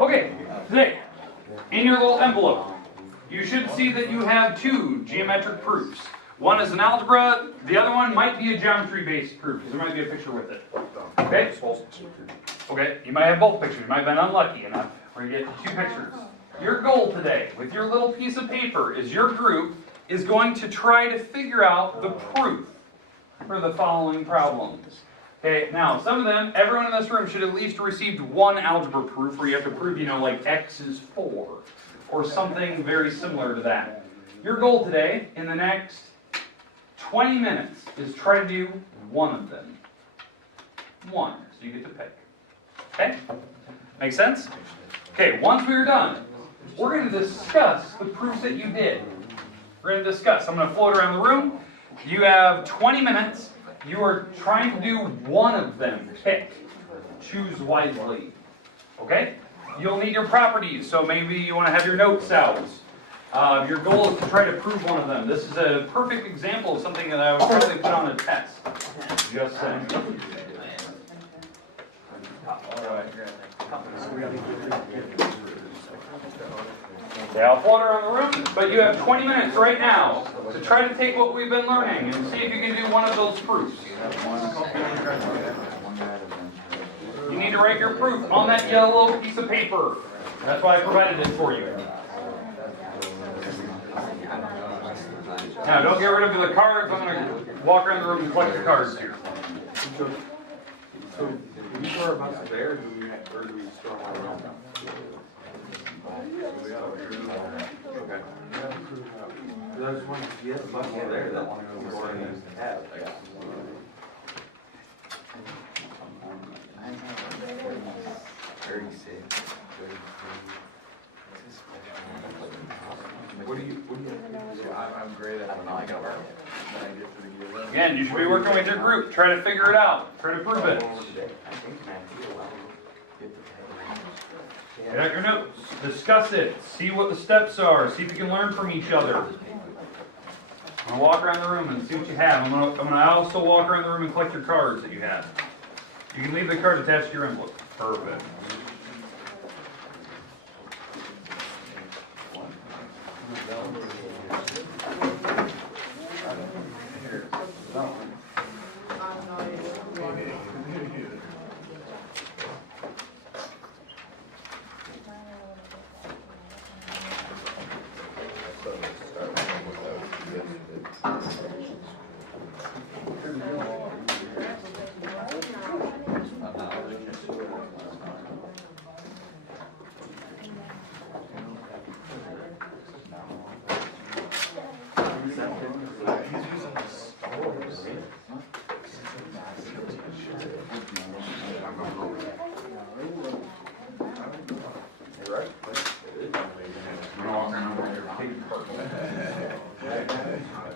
Okay, today, in your little envelope, you should see that you have two geometric proofs. One is an algebra, the other one might be a geometry-based proof, because there might be a picture with it. Okay? Okay, you might have both pictures. You might have been unlucky enough where you get two pictures. Your goal today, with your little piece of paper, is your group is going to try to figure out the proof for the following problems. Okay, now some of them, everyone in this room should at least received one algebra proof where you have to prove, like x is 4, or something very similar to that. Your goal today, in the next 20 minutes, is try to do one of them. One, so you get to pick. Okay? Make sense? Okay, once we're done, we're going to discuss the proofs that you did. We're going to discuss. I'm going to float around the room. You have 20 minutes. You are trying to do one of them. Pick. Choose wisely. Okay? You'll need your properties, so maybe you want to have your notes out. Your goal is to try to prove one of them. This is a perfect example of something that I would probably put on a test. Just saying. Okay, I'll float around the room, but you have 20 minutes right now to try to take what we've been learning and see if you can do one of those proofs. You need to write your proof on that yellow piece of paper. That's why I provided it for you. Now, don't get rid of the cards. I'm going to walk around the room and collect the cards here. So do we store about the bear, or do we store them all around? Okay. I just wanted to get a bunch more there that we're going to have. I'm great at it. Again, you should be working with your group. Try to figure it out. Try to prove it. Get out your notes. Discuss it. See what the steps are. See if you can learn from each other. I'm going to walk around the room and see what you have. I'm going to also walk around the room and collect your cards that you have. You can leave the cards attached to your envelope. Perfect.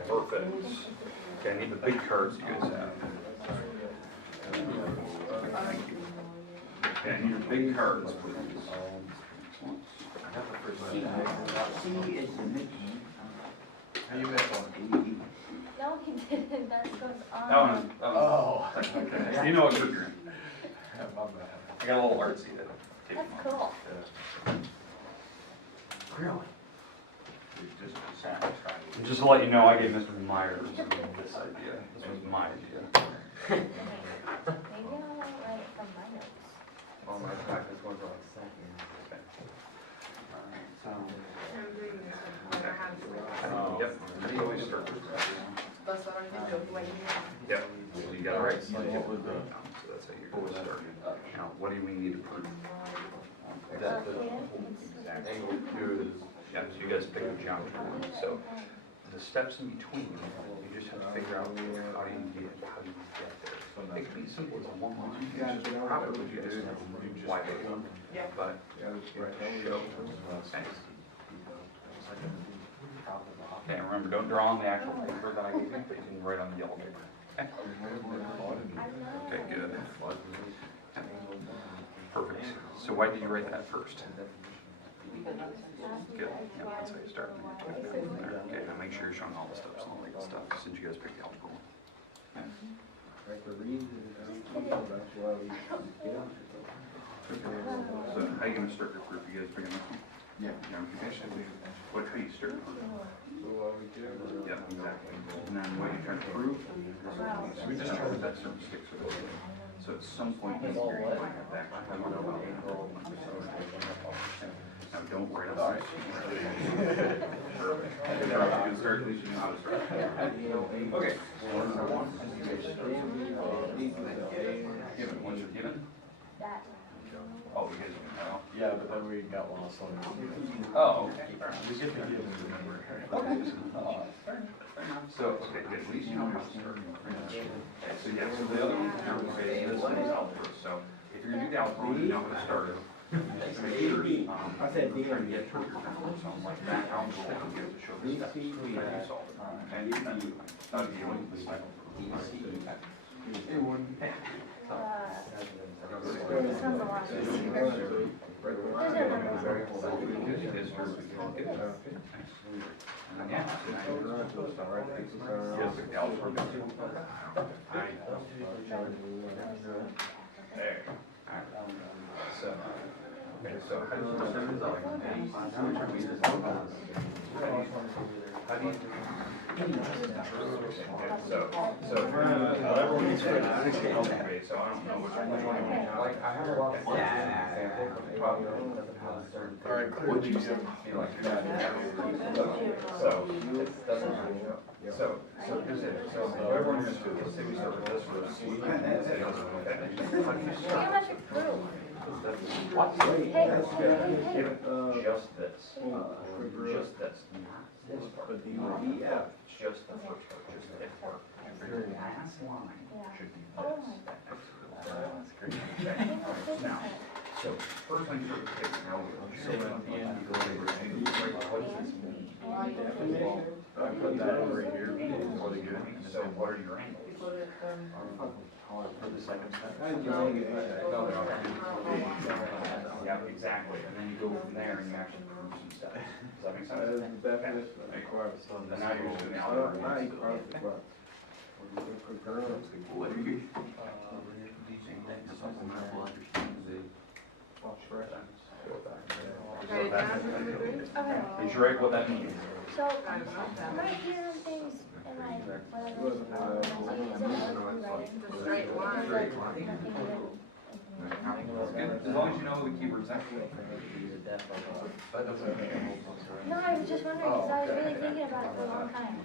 Perfect. Okay, I need the big cards you guys have. Thank you. Okay, I need your big cards, please. How you back on? No, he didn't. That goes on. That one. Oh. Okay. So you know what group you're in. I got a little artsy that take them That's off. cool. Really? And just to let you know, I gave Mr. Myers this idea. This was my idea. Maybe I'll write it from my notes. Oh, my practice ones are like second. Yep. You always start with that. Yep. So you got it right. So that's how you're going to start. Now, what do we need to prove? That the angle two is. Yeah, so you guys pick a geometry one. So the steps in between, you just have to figure out how do you get there. It can be simple as a one line. You just probably what you do is why they do. But show. Okay, remember, don't draw on the actual paper that I gave you, but you can write on the yellow paper. Okay? Okay, good. Perfect. So why did you write that first? Good. Yeah, that's how you start. Okay, now make sure you're showing all the steps and all the stuff since you guys picked the algebra one. Okay. So How you gonna start your proof? You guys bring this one? Yeah. What, how you start? Yeah, exactly. And then what you're trying to prove? So we just try to that certain sticks with it. So at some point in here, you might have that. Now, don't worry about it. You can start, at least you know how to start. Okay. Given, once you're given? That. Oh, you guys didn't know. Yeah, but then we got lost on it. Oh, okay. We get to give them the number. So, okay, good. At least you know how to start. Okay, so yeah, so the other one, now we'll say this one is algebra. So if you're gonna do the algebra, you know how to start it. Make sure, I said D. try to get toward your control zone, like that algebra will get to show the steps. How you solve it. And you can, dealing with the cycle. This one's a lot easier. Yeah. Yes, the algebra. There. So, okay, so how do you start this out? How do you? So, whatever one you say, okay, so I don't know which one. Like, I have a lot of. Alright, What you said. So, here's it. So, whatever we're gonna do, let's say we start with this first. Geometric proof. What? Hey, Just this. Just this. Not this part. Just the first part, just this part. Your last line should be this. That's great. Now, so first thing you're going to take, now so at the end you go over and what does this mean? I put that over here for the good. So what are your angles? For the second step. Yeah, exactly. And then you go from there and you actually prove some stuff. Does that make sense? And now you're just doing the algebra. What are you? Did you write what that means? so, I'm right here on things and like, Straight line. As long as you know the keywords, actually. No, I was just wondering, because I was really thinking about it for a long time.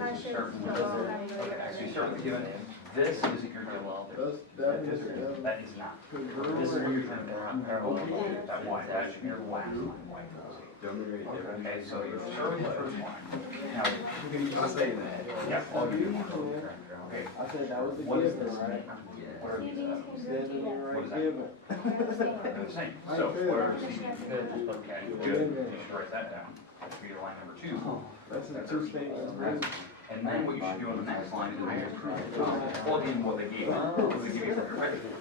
I should So you start with the given. This isn't your given. That is not. This is where you're trying to run parallel. That white, that should be your last line white. Okay, so you start with the first line. Now, I'll say that. yeah, all you do. Okay. I said that was the What is given, this? right? What are CDs these? can group together. What is that? Given. They're the same. So whatever CD okay, good. You should write that down. That should be line number 2. That's the two statements. And then what you should do on the next line is plug in what they gave you. What they give you from your picture.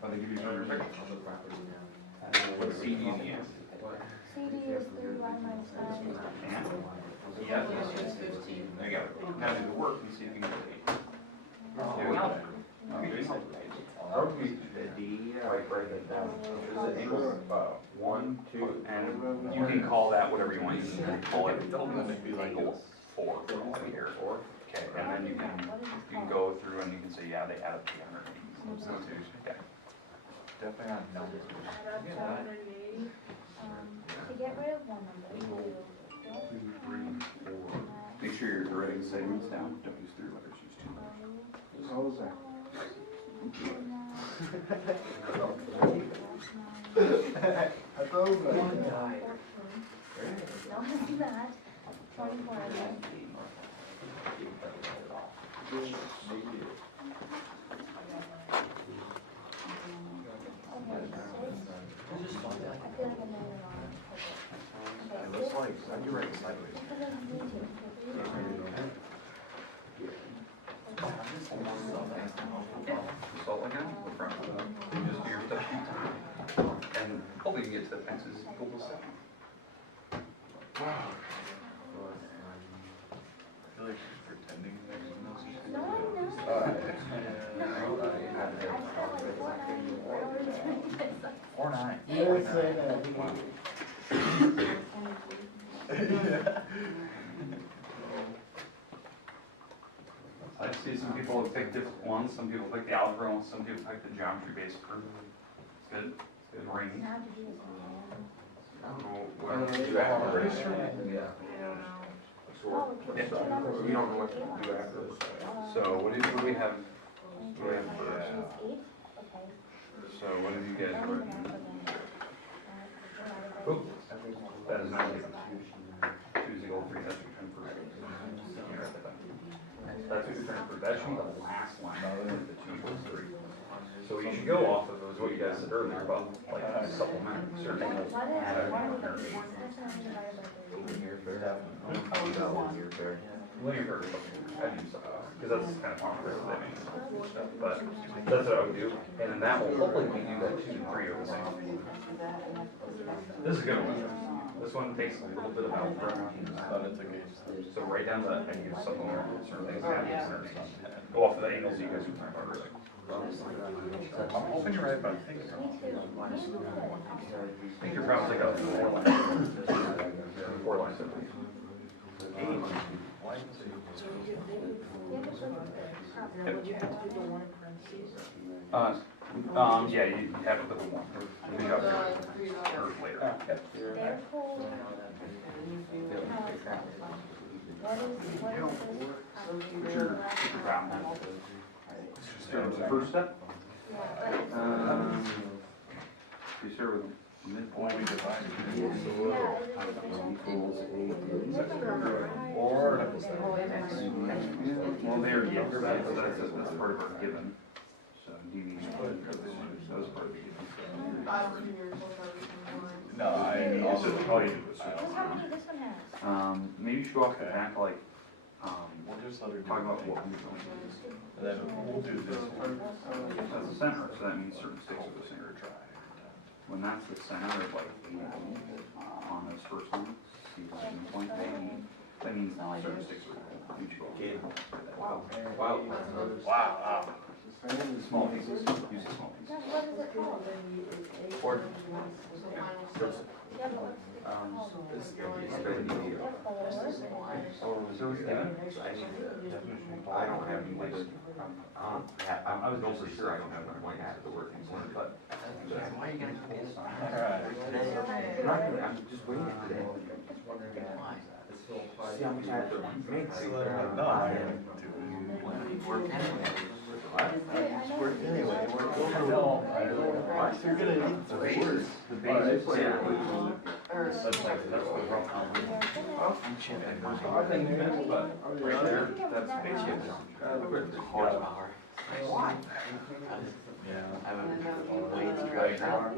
What they give you from your picture. What CD in the end. CD is 3y minus 5. And? Yeah. There you go. Now do the work and see if you can get it. Doing algebra. Write that down. There's an angle of 1, 2, and you can call that whatever you want. You can call it angle 4 from here. Okay, and then you can go through and you can say, yeah, they add up together. Okay. Definitely not no. Add up 780. To get rid of one number, you do. Make sure you're writing segments down. Don't use 3 letters, use 2 letters. How was that? I thought it was like. Don't do that. 24 again. Okay, 6. I feel like I'm doing it wrong. It looks like, I can write it sideways. Salt like that, in front. You just do your stuff sheet. And hopefully you get to the fences, go with 7. I feel like she's pretending there's no secret. No, no. I felt like 490. Or 9. You didn't say that. I see some people pick different ones, some people pick the algebra ones, some people pick the geometry-based proof. It's good, it's good range. Now to do this one. I don't know what to do after. Pretty sure. I don't know. Oh, okay, two numbers. We don't know what to do after this. So what do we have? And Go ahead. choose 8, okay. So what have you guys And written? then Oop, that is not given. Choose the goal 3, that's your turn for. That's your turn for, that should be the last line, the 2 equals 3. So you should go off of was what you guys said earlier about like supplement certain What is, things. Linear curve, I do stuff, because that's kind of popular, I mean, but that's what I would do, and then that will hopefully make you that 2 and 3 are the same. This is a good one. This one takes a little bit of algebra, so write down the ideas, supplement certain things, go off of the angles you guys were talking about earlier. I'm hoping you're right, but I think it's wrong. I think your problem's like a 4 line. 8. Why is Yeah, you have it with the 1. You got it or later. Yep. Therefore, What's your problem? What's the first step? You start with midpoint. Or Well, there, yeah, that's part of our given. So do you need to put, that was part of the given. no, I also probably do this. Look how many this one has. Maybe you should go off the back, like, We'll just let her do talk about it. what we're doing. And then we'll do this one. That's the center, so that means certain sticks are the center. When that's the center of like on this first one, see like midpoint, that means certain sticks are mutual. Wow. Wow. Small pieces, use the small pieces. Gosh, what is it called? Or, Yeah, but what's it called? this is gonna be spending the, So it's given? I don't have any list. I was going for sure I don't have my point after the working one, but. Why are you gonna come in? Alright. I'm not gonna, I'm just waiting for that. See how much I have to make. No, I didn't do it. Work anyway. Work anyway. No, you're gonna need to work. The basics, yeah. That's like, that's the problem. I'm chipping mine. I've been there, but. Right there, that's big chip. Horsepower. Yeah. I haven't weighed the truck now. I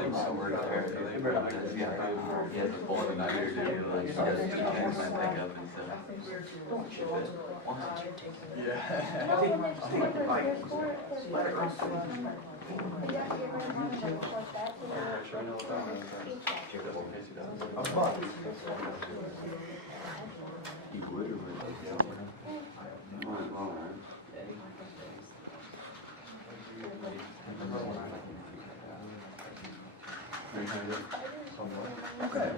think so. We're there. He has a bullet in the rear too, like, he has 2 tanks I pick up and stuff. Yeah. A month. He would or would. Okay.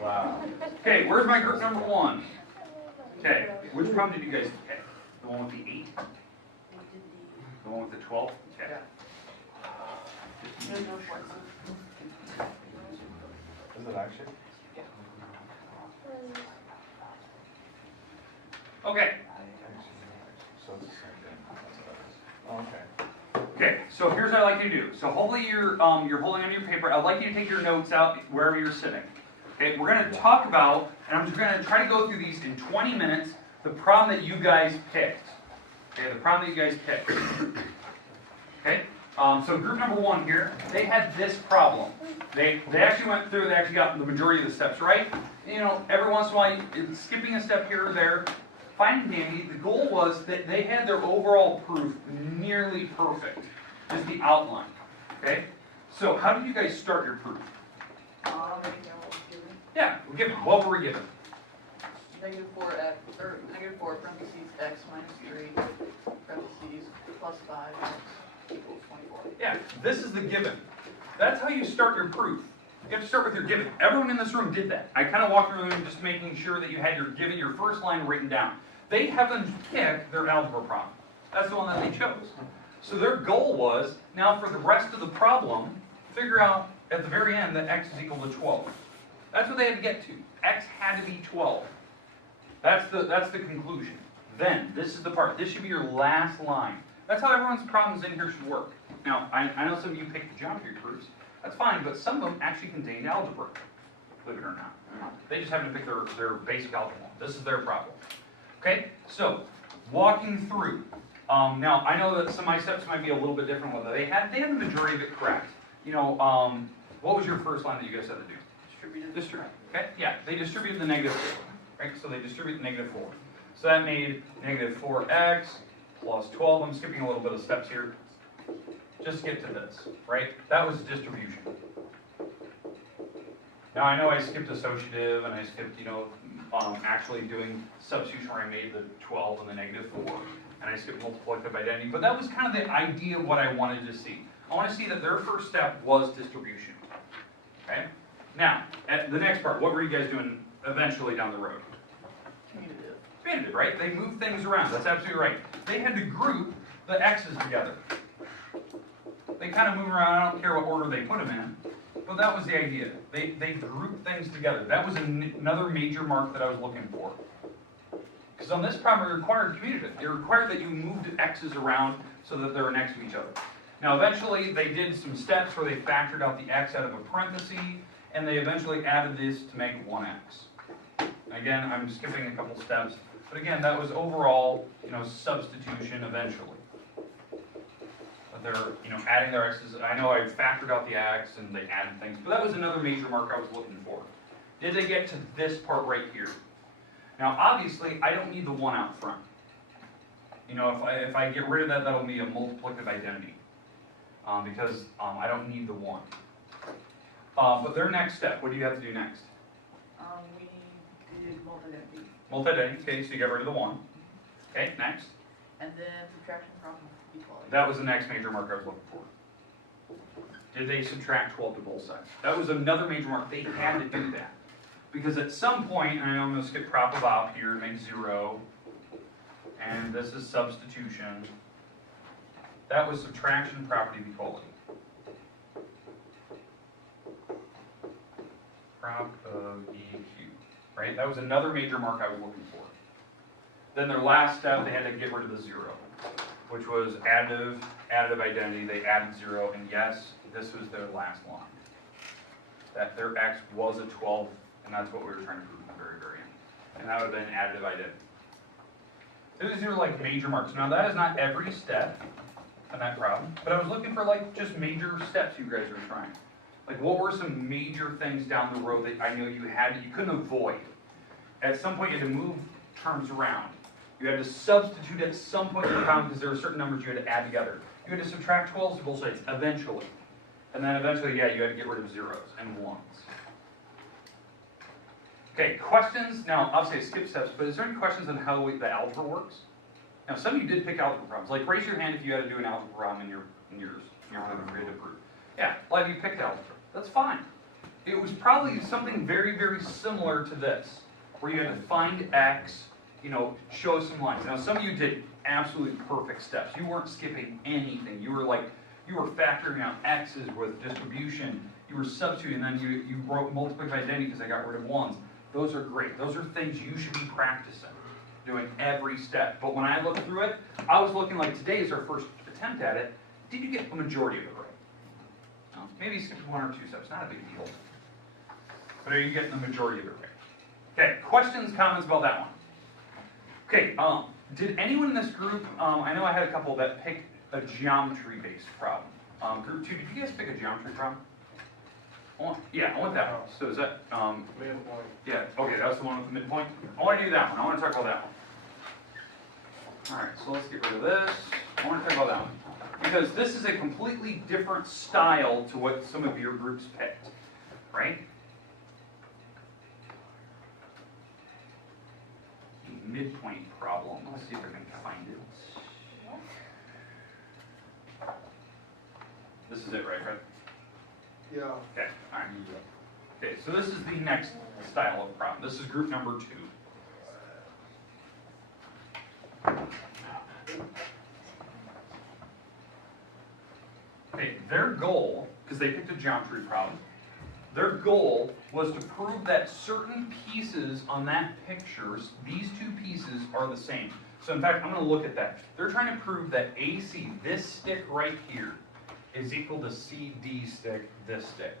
Wow. Okay, where's my group number 1? Okay, which problem did you guys pick? The one with the 8? The one with the 12? Okay. Is it actually? Okay. So it's the same thing. Okay. Okay, so here's what I'd like you to do. So hopefully you're holding on your paper. I'd like you to take your notes out wherever you're sitting. Okay, we're going to talk about, and I'm just going to try to go through these in 20 minutes, the problem that you guys picked. Okay, the problem that you guys picked. Okay, so group number 1 here, they had this problem. They actually went through, they actually got the majority of the steps right. You know, every once in a while, skipping a step here or there, fine and dandy. The goal was that they had their overall proof nearly perfect, just the outline. Okay, so how did you guys start your proof? Yeah, we're given. What were we given? negative 4x, or negative 4 parentheses x minus 3 parentheses plus 5x equals 24. Yeah, this is the given. That's how you start your proof. You have to start with your given. Everyone in this room did that. I kind of walked through the room just making sure that you had your given, your first line written down. They have them pick their algebra problem. That's the one that they chose. So their goal was, now for the rest of the problem, figure out at the very end that x is equal to 12. That's what they had to get to. X had to be 12. That's the conclusion. Then, this is the part. This should be your last line. That's how everyone's problems in here should work. Now, I know some of you picked the geometry proofs. That's fine, but some of them actually contained algebra, believe it or not. They just happen to pick their basic algebra. This is their problem. Okay, so walking through. Now, I know that some of my steps might be a little bit different. Whether they had the majority of it correct. You know, what was your first line that you guys had to do? Distribute. Okay, yeah, they distributed the negative 4. Right, so they distribute the negative 4. So that made negative 4x plus 12. I'm skipping a little bit of steps here. Just get to this, right? That was distribution. Now I know I skipped associative and I skipped, actually doing substitution where I made the 12 and the negative 4. And I skipped multiplicative identity. But that was kind of the idea of what I wanted to see. I want to see that their first step was distribution. Okay? Now, at the next part, what were you guys doing eventually down the road? Commutative. Commutative, right? They moved things around. That's absolutely right. They had to group the x's together. They kind of move around. I don't care what order they put them in. But that was the idea. They grouped things together. That was another major mark that I was looking for. Because on this problem, it required commutative. It required that you moved x's around so that they were next to each other. Now, eventually, they did some steps where they factored out the x out of a parenthesis, and they eventually added this to make 1x. Again, I'm skipping a couple steps, but again, that was overall, substitution eventually. But they're, adding their x's. I know I factored out the x and they added things, but that was another major mark I was looking for. Did they get to this part right here? Now, obviously, I don't need the 1 out front. If I get rid of that, that'll be a multiplicative identity. Because I don't need the 1. But their next step, what do you have to do next? We did multi-identity. Multi-identity, okay, so you get rid of the 1. Okay, next. And then subtraction from equality. That was the next major mark I was looking for. Did they subtract 12 to both sides? That was another major mark. They had to do that. Because at some point, and I know I'm going to skip prop of op here and make 0. And this is substitution. That was subtraction property of equality. Prop of EQ. Right? That was another major mark I was looking for. Then their last step, they had to get rid of the 0, which was additive identity. They added 0, and yes, this was their last line. That their x was a 12, and that's what we were trying to prove at the very, very end. And that would have been additive identity. These are like major marks. Now that is not every step in that problem, but I was looking for like just major steps you guys were trying. Like what were some major things down the road that I know you couldn't avoid? At some point you had to move terms around. You had to substitute at some point in the problem because there were certain numbers you had to add together. You had to subtract 12s to both sides, eventually. And then eventually, yeah, you had to get rid of 0s and 1s. Okay, questions? Now, obviously I skipped steps, but is there any questions on how the algebra works? Now, some of you did pick algebra problems. Like, raise your hand if you had to do an algebra problem in your creative group. Yeah, a lot of you picked algebra. That's fine. It was probably something very, very similar to this, where you had to find x, show some lines. Now, some of you did absolutely perfect steps. You weren't skipping anything. You were factoring out x's with distribution. You were substituting, and then you wrote multiplicative identity because I got rid of 1s. Those are great. Those are things you should be practicing, doing every step. But when I looked through it, I was looking like today is our first attempt at it. Did you get the majority of it right? No, maybe skip 1 or 2 steps. Not a big deal. But are you getting the majority of it right? Okay, questions, comments about that one? Okay, did anyone in this group, I know I had a couple that picked a geometry-based problem. Group 2, did you guys pick a geometry problem? I want that one. So is that, Midpoint. yeah, okay, that's the one with the midpoint. I want to do that one. I want to talk about that one. All right, so let's get rid of this. I want to talk about that one. Because this is a completely different style to what some of your groups picked, right? midpoint problem. Let's see if I can find it. This is it, right, Fred? Yeah. Okay, all right. Okay, so this is the next style of problem. This is group number 2. Okay, their goal, because they picked a geometry problem, their goal was to prove that certain pieces on that picture, these 2 pieces, are the same. So in fact, I'm going to look at that. They're trying to prove that AC, this stick right here, is equal to CD stick, this stick.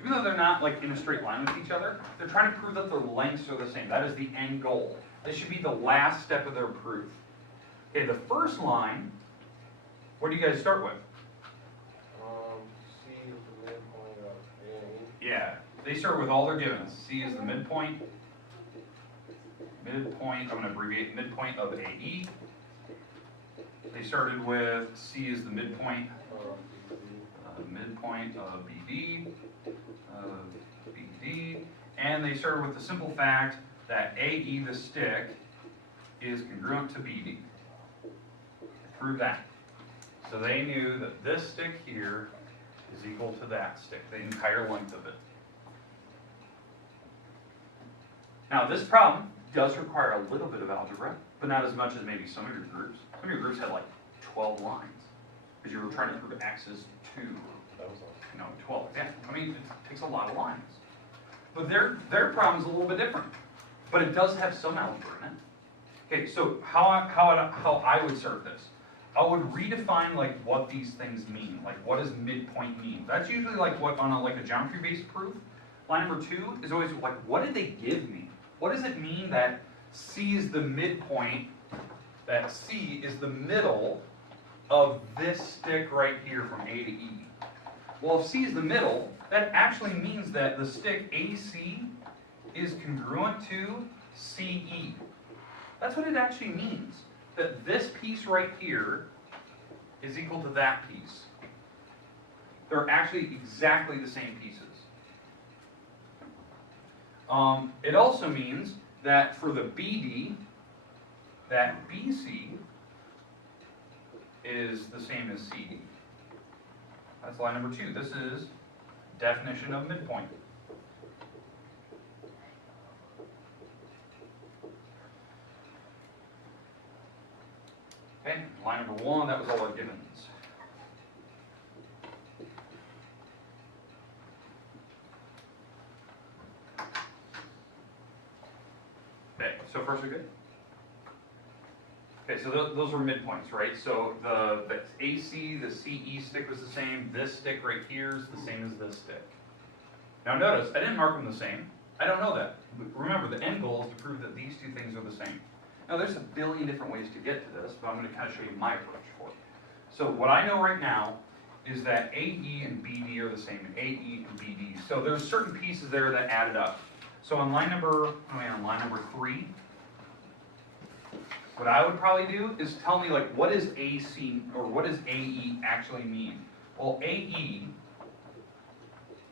Even though they're not like in a straight line with each other, they're trying to prove that their lengths are the same. That is the end goal. This should be the last step of their proof. Okay, the first line, what do you guys start with? C is the midpoint of A. Yeah, they start with all their givens. C is the midpoint. Midpoint, I'm going to abbreviate midpoint of AE. They started with C is the midpoint. Midpoint of BD. And they started with the simple fact that AE, the stick, is congruent to BD. Prove that. So they knew that this stick here is equal to that stick, the entire length of it. Now this problem does require a little bit of algebra, but not as much as maybe some of your groups. Some of your groups had like 12 lines, because you were trying to prove x is 2, 12. Yeah, I mean, it takes a lot of lines. But their problem is a little bit different, but it does have some algebra in it. Okay, so how I would start this. I would redefine like what these things mean. Like what does midpoint mean? That's usually like what on a geometry-based proof. Line number 2 is always like, what did they give me? What does it mean that C is the midpoint, that C is the middle of this stick right here from A to E? Well, if C is the middle, that actually means that the stick AC is congruent to CE. That's what it actually means. That this piece right here is equal to that piece. They're actually exactly the same pieces. It also means that for the BD, that BC is the same as CD. That's line number 2. This is definition of midpoint. Okay, line number 1, that was all our givens. Okay, so first we're good? Okay, so those were midpoints, right? So the AC, the CE stick was the same. This stick right here is the same as this stick. Now notice, I didn't mark them the same. I don't know that. Remember, the end goal is to prove that these 2 things are the same. Now there's a billion different ways to get to this, but I'm going to kind of show you my approach for it. So what I know right now is that AE and BD are the same, AE and BD. So there's certain pieces there that added up. So on line number 3, what I would probably do is tell me like what is AC or what does AE actually mean? Well, AE,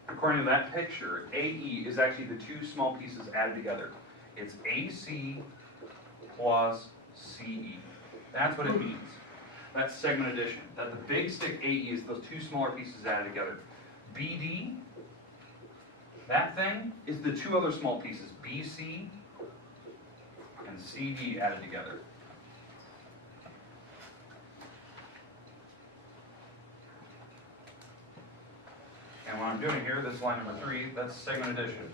according to that picture, AE is actually the 2 small pieces added together. It's AC plus CE. That's what it means. That's segment addition. That the big stick AE is those 2 smaller pieces added together. BD, that thing, is the 2 other small pieces, BC and CD added together. And what I'm doing here, this line number 3, that's segment addition.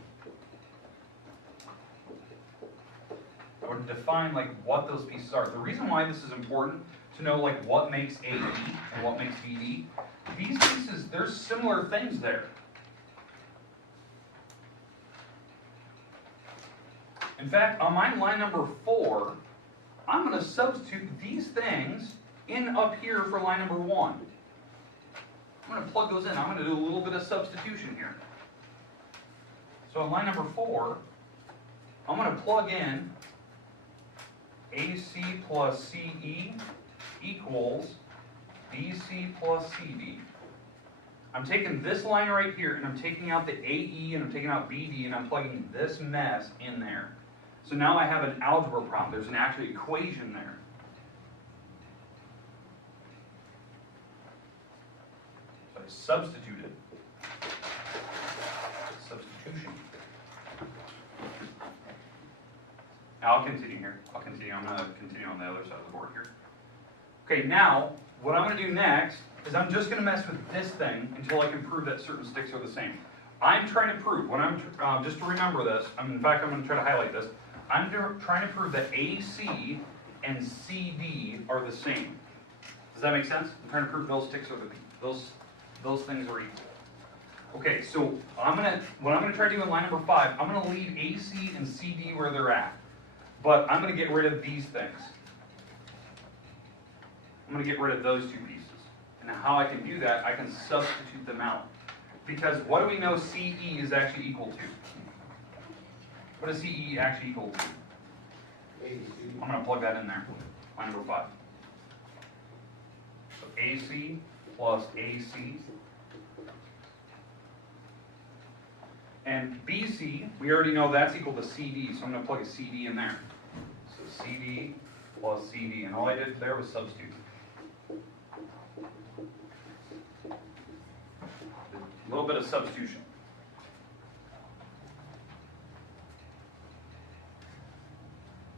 I would define like what those pieces are. The reason why this is important to know like what makes AE and what makes BD, these pieces, there's similar things there. In fact, on my line number 4, I'm going to substitute these things in up here for line number 1. I'm going to plug those in. I'm going to do a little bit of substitution here. So on line number 4, I'm going to plug in AC plus CE equals BC plus CD. I'm taking this line right here and I'm taking out the AE and I'm taking out BD and I'm plugging this mess in there. So now I have an algebra problem. There's an actual equation there. So I substituted. Substitution. Now I'll continue here. I'm going to continue on the other side of the board here. Okay, now what I'm going to do next is I'm just going to mess with this thing until I can prove that certain sticks are the same. I'm trying to prove, just to remember this, in fact I'm going to try to highlight this, I'm trying to prove that AC and CD are the same. Does that make sense? I'm trying to prove those sticks are those things are equal. Okay, so what I'm going to try to do in line number 5, I'm going to leave AC and CD where they're at. But I'm going to get rid of these things. I'm going to get rid of those two pieces. And how I can do that, I can substitute them out. Because what do we know CE is actually equal to? What is CE actually equal to? I'm going to plug that in there. Line number 5. So AC plus AC. And BC, we already know that's equal to CD, so I'm going to plug a CD in there. So CD plus CD, and all I did there was substitute. A little bit of substitution.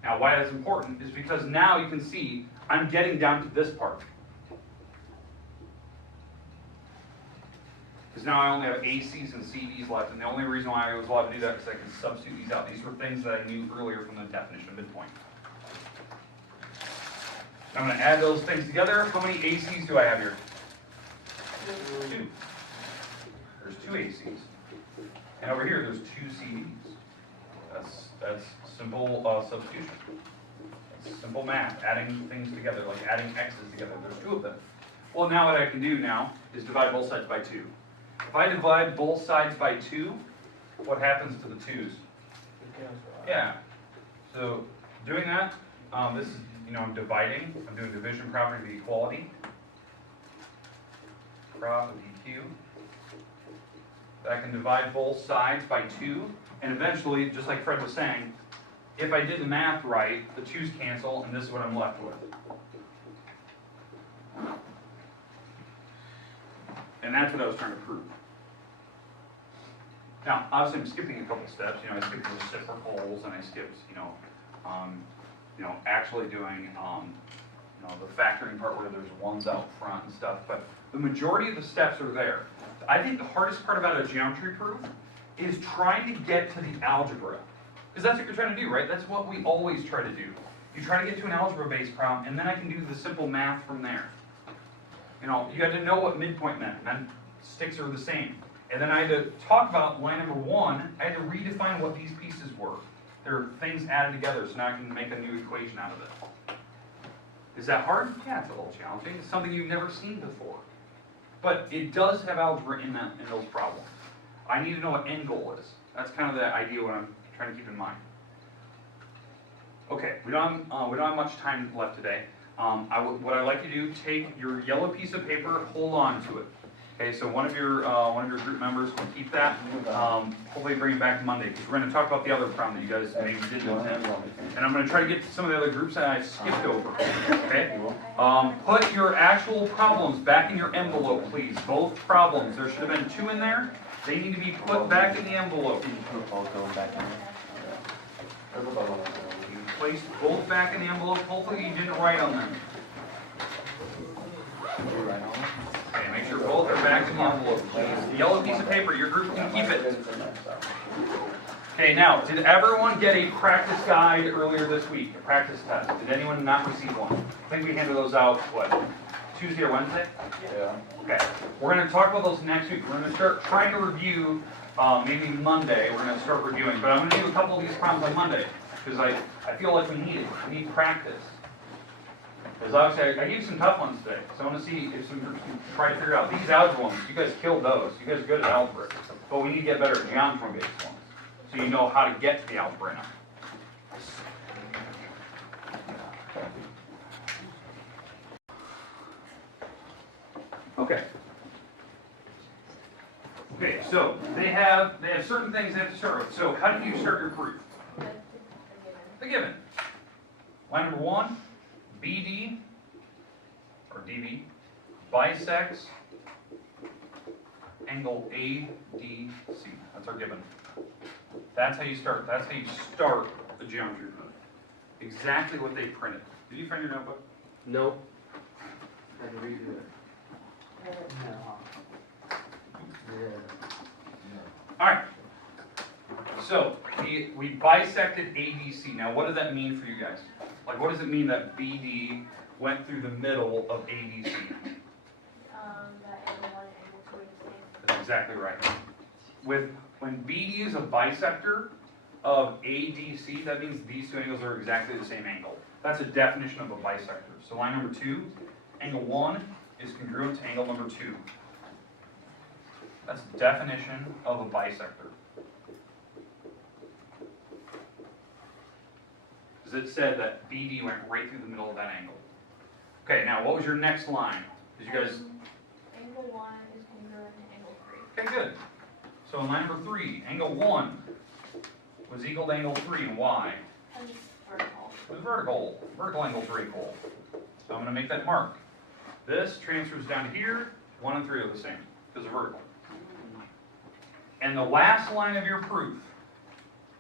Now, why that's important is because now you can see I'm getting down to this part. Because now I only have ACs and CDs left, and the only reason why I was allowed to do that is I can substitute these out. These were things that I knew earlier from the definition of midpoint. I'm going to add those things together. How many ACs do I have here? 2. There's 2 ACs. And over here, there's 2 CDs. That's simple substitution. That's simple math, adding things together, like adding X's together. There's 2 of them. Well, now what I can do now is divide both sides by 2. If I divide both sides by 2, what happens to the 2's? Yeah. So doing that, this is, I'm dividing. I'm doing division property of equality. Prop of EQ. I can divide both sides by 2, and eventually, just like Fred was saying, if I did the math right, the 2's cancel, and this is what I'm left with. And that's what I was trying to prove. Now, obviously I'm skipping a couple steps. I skipped the reciprocals, and I skipped, actually doing, the factoring part where there's ones out front and stuff. But the majority of the steps are there. I think the hardest part about a geometry proof is trying to get to the algebra. Because that's what you're trying to do, right? That's what we always try to do. You try to get to an algebra-based problem, and then I can do the simple math from there. You had to know what midpoint meant. It meant sticks are the same. And then I had to talk about line number 1. I had to redefine what these pieces were. They're things added together, so now I can make a new equation out of it. Is that hard? Yeah, it's a little challenging. It's something you've never seen before. But it does have algebra in those problems. I need to know what end goal is. That's kind of the idea what I'm trying to keep in mind. Okay, we don't have much time left today. What I'd like you to do, take your yellow piece of paper, hold on to it. Okay, so one of your group members will keep that. Hopefully bring it back Monday, because we're going to talk about the other problem that you guys maybe didn't attend. And I'm going to try to get to some of the other groups that I skipped over. Okay? Put your actual problems back in your envelope, please. Both problems. There should have been 2 in there. They need to be put back in the envelope. You placed both back in the envelope. Hopefully you didn't write on them. Okay, make sure both are back in the envelope, please. The yellow piece of paper, your group can keep it. Okay, now, did everyone get a practice guide earlier this week? A practice test? Did anyone not receive one? I think we handed those out, what, Tuesday or Wednesday? Yeah. Okay, we're going to talk about those next week. We're going to start trying to review, maybe Monday, we're going to start reviewing. But I'm going to do a couple of these problems on Monday, because I feel like we need it. We need practice. Because obviously, I gave you some tough ones today, so I want to see if some groups can try to figure out. These algebra ones, you guys killed those. You guys are good at algebra. But we need to get better at geometry-based ones, so you know how to get to the algebra now. Okay. Okay, so they have certain things they have to start with. So how do you start your proof? the given. Line number 1, BD, or DV, bisects angle ADC. That's our given. That's how you start. That's how you start the geometry book. Exactly what they printed. Did you find your notebook? Nope. Had to redo it. All right. So we bisected ADC. Now, what does that mean for you guys? Like, what does it mean that BD went through the middle of ADC? That angle 1 and angle 2 are the same. That's exactly right. When BD is a bisector of ADC, that means these two angles are exactly the same angle. That's a definition of a bisector. So line number 2, angle 1 is congruent to angle number 2. That's the definition of a bisector. Because it said that BD went right through the middle of that angle. Okay, now what was your next line? Did you guys... Angle 1 is congruent to angle 3. Okay, good. So in line number 3, angle 1 was equal to angle 3, and why? And it's vertical. It was vertical. Vertical angles are equal. So I'm going to make that mark. This transfers down to here. 1 and 3 are the same because of vertical. And the last line of your proof.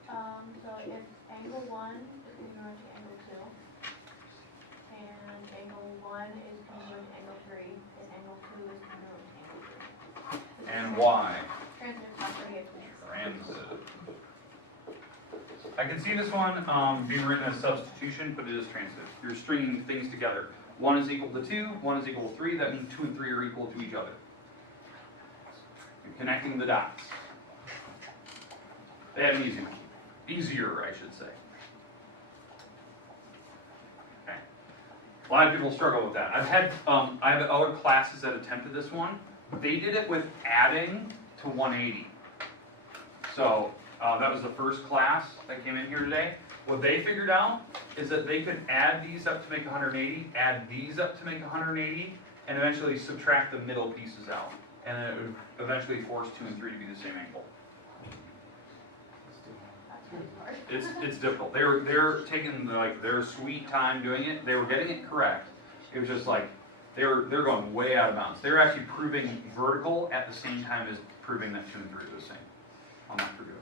So if angle 1 is congruent to angle 2, and angle 1 is congruent to angle 3, then angle 2 is congruent to angle 3. And why? Transitive property of mix. Transitive. I can see this one being written as substitution, but it is transitive. You're stringing things together. 1 is equal to 2, 1 is equal to 3. That means 2 and 3 are equal to each other. You're connecting the dots. They had an easy one. Easier, I should say. Okay. A lot of people struggle with that. I have other classes that attempted this one. They did it with adding to 180. So that was the first class that came in here today. What they figured out is that they could add these up to make 180, add these up to make 180, and eventually subtract the middle pieces out. And then it would eventually force 2 and 3 to be the same angle. It's difficult. They're taking their sweet time doing it. They were getting it correct. It was just like they're going way out of bounds. They're actually proving vertical at the same time as proving that 2 and 3 are the same. I'll not forget it.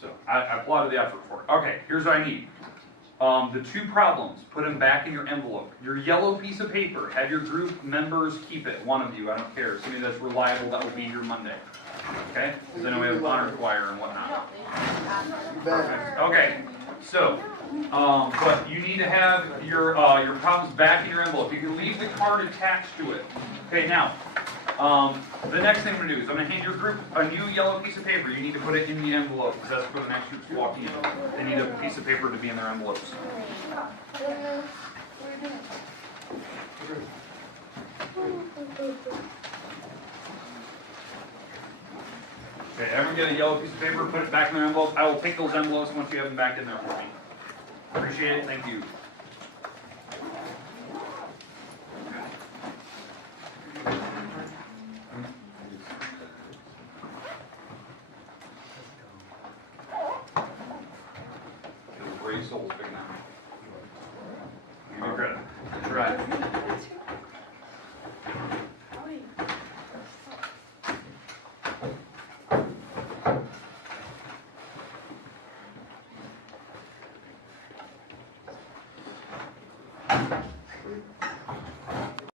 So I applauded the effort for it. Okay, here's what I need. The 2 problems, put them back in your envelope. Your yellow piece of paper, have your group members keep it. One of you, I don't care. Somebody that's reliable, that will be here Monday. Okay? Because I know we have honor choir and whatnot. Perfect. Okay, so, but you need to have your problems back in your envelope. You can leave the card attached to it. Okay, now, the next thing I'm going to do is I'm going to hand your group a new yellow piece of paper. You need to put it in the envelope because that's where the next group's walking in. They need a piece of paper to be in their envelopes. Okay, everyone get a yellow piece of paper, put it back in their envelope. I will take those envelopes once you have them back in there for me. Appreciate it, thank you. Raise souls big now. Give me credit. That's right.